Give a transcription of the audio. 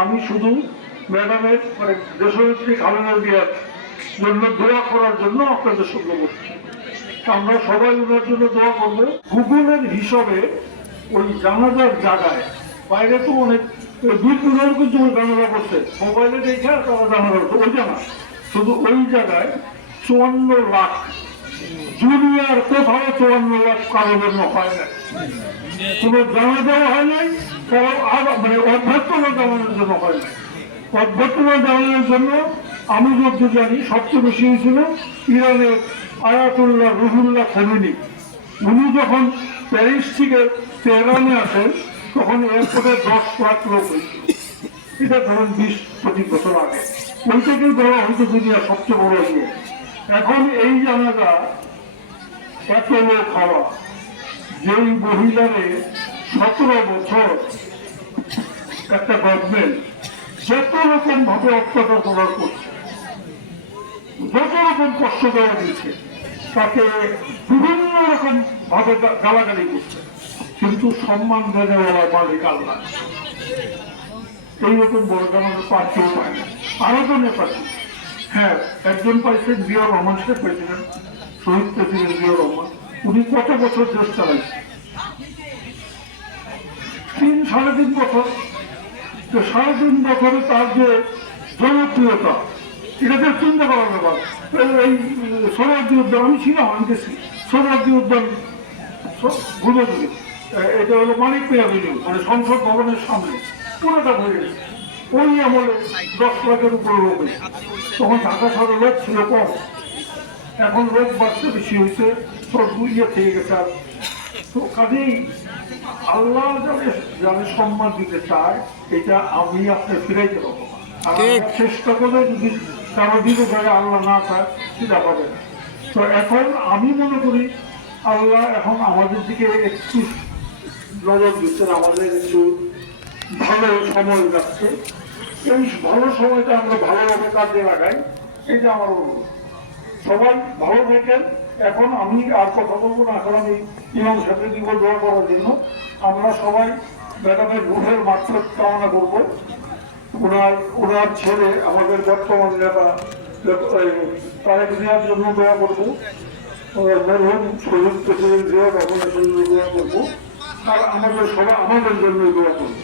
আমি শুধু ম্যাডামের মানে দেশনেত্রী খালেদা জিয়ার জন্য দোয়া করার জন্য আপনাদের সঙ্গে বসছি। আমরা সবাই ওনার জন্য দোয়া করবো। গুগলের হিসাবে ওই জানাজার জায়গায় বাইরে তো অনেক দুই পুনর কিন্তু ওই জানাজা করছে, মোবাইলে দেখে তারা জানাজা করছে, ওই জানা শুধু ওই জায়গায় 54 লাখ, দুনিয়ার কোথাও 54 লাখ কারো জন্য হয় না, কোনো জানাজাও হয় নাই, কারো আর মানে অভ্যর্থনা জানানোর জন্য হয় নাই। অভ্যর্থনা জানানোর জন্য আমি যত জানি সবচেয়ে বেশি হয়েছিল ইরানের আয়াতুল্লাহ রুহুল্লাহ খোমেনি। উনি যখন প্যারিস থেকে তেহরানে আসেন তখন এয়ারপোর্টে 10 লাখ লোক হয়েছিল। এটা ধরুন 20-25 বছর আগে, ওই থেকেই ধরা হয়তো দুনিয়ার সবচেয়ে বড় ইয়ে। এখন এই জানাজা এত লোক হওয়া, যেই মহিলারে 17 বছর একটা গভর্নমেন্ট যত রকম ভাবে অত্যাচার করার করছে, যত রকম কষ্ট দেওয়া দিচ্ছে, তাকে বিভিন্ন রকম ভাবে গালাগালি করছে, কিন্তু সম্মান দেওয়া মালিক আল্লাহ। এইরকম বড় আমাদের পার্টিও পায় না, আরো জনে পাচ্ছি। হ্যাঁ, একজন পাইছেন জিয়া রহমান, শেখ পাইছিলেন শহীদ প্রেসিডেন্ট জিয়া রহমান। উনি কত বছর দেশ চালাইছেন? 3-3.5 বছর। 3.5 বছরে তার যে জনপ্রিয়তা, এটাতে চিন্তা করার ব্যাপার। এই সোহরাওয়ার্দী উদ্যান আমি ছিলাম, আমি গেছি সোহরাওয়ার্দী উদ্যান ঘুরে ঘুরে, এটা হলো মানিক মিয়া বিল্ডিং, মানে সংসদ ভবনের সামনে পুরোটা ঘুরে গেছে। ওই আমলে 10 লাখের উপরে লোক হয়েছে। তখন ঢাকা শহরে লোক ছিল কম, এখন লোক বাড়তে বেশি হয়েছে, সব বুঝিয়ে থেকে গেছে। আর তো কাজেই আল্লাহ যাদের সম্মান দিতে চায়, এটা আমি আপনি ফিরাইতে পারবো। আর চেষ্টা করে যদি কারো দিকে যায় আল্লাহ না চায়, সেটা হবে না। তো এখন আমি মনে করি আল্লাহ এখন আমাদের দিকে একটু নজর দিচ্ছেন, আমাদের একটু ভালো সময় যাচ্ছে। এই ভালো সময়টা আমরা ভালোভাবে কাজে লাগাই, এটা আমার অনুরোধ। সবাই ভালো থাকেন। এখন আমি আর কথা বলবো না, এখন আমি ইমাম সাথে দিব দোয়া করার জন্য। আমরা সবাই ম্যাডামের রুহের মাগফিরাত কামনা করবো। ওনার ছেলে আমাদের বর্তমান নেতা তারেক জিয়ার জন্য দোয়া করবো, মরহুম শহীদ প্রেসিডেন্ট জিয়া রহমানের জন্য দোয়া করবো, আর আমাদের সবাই আমাদের জন্য দোয়া করবো।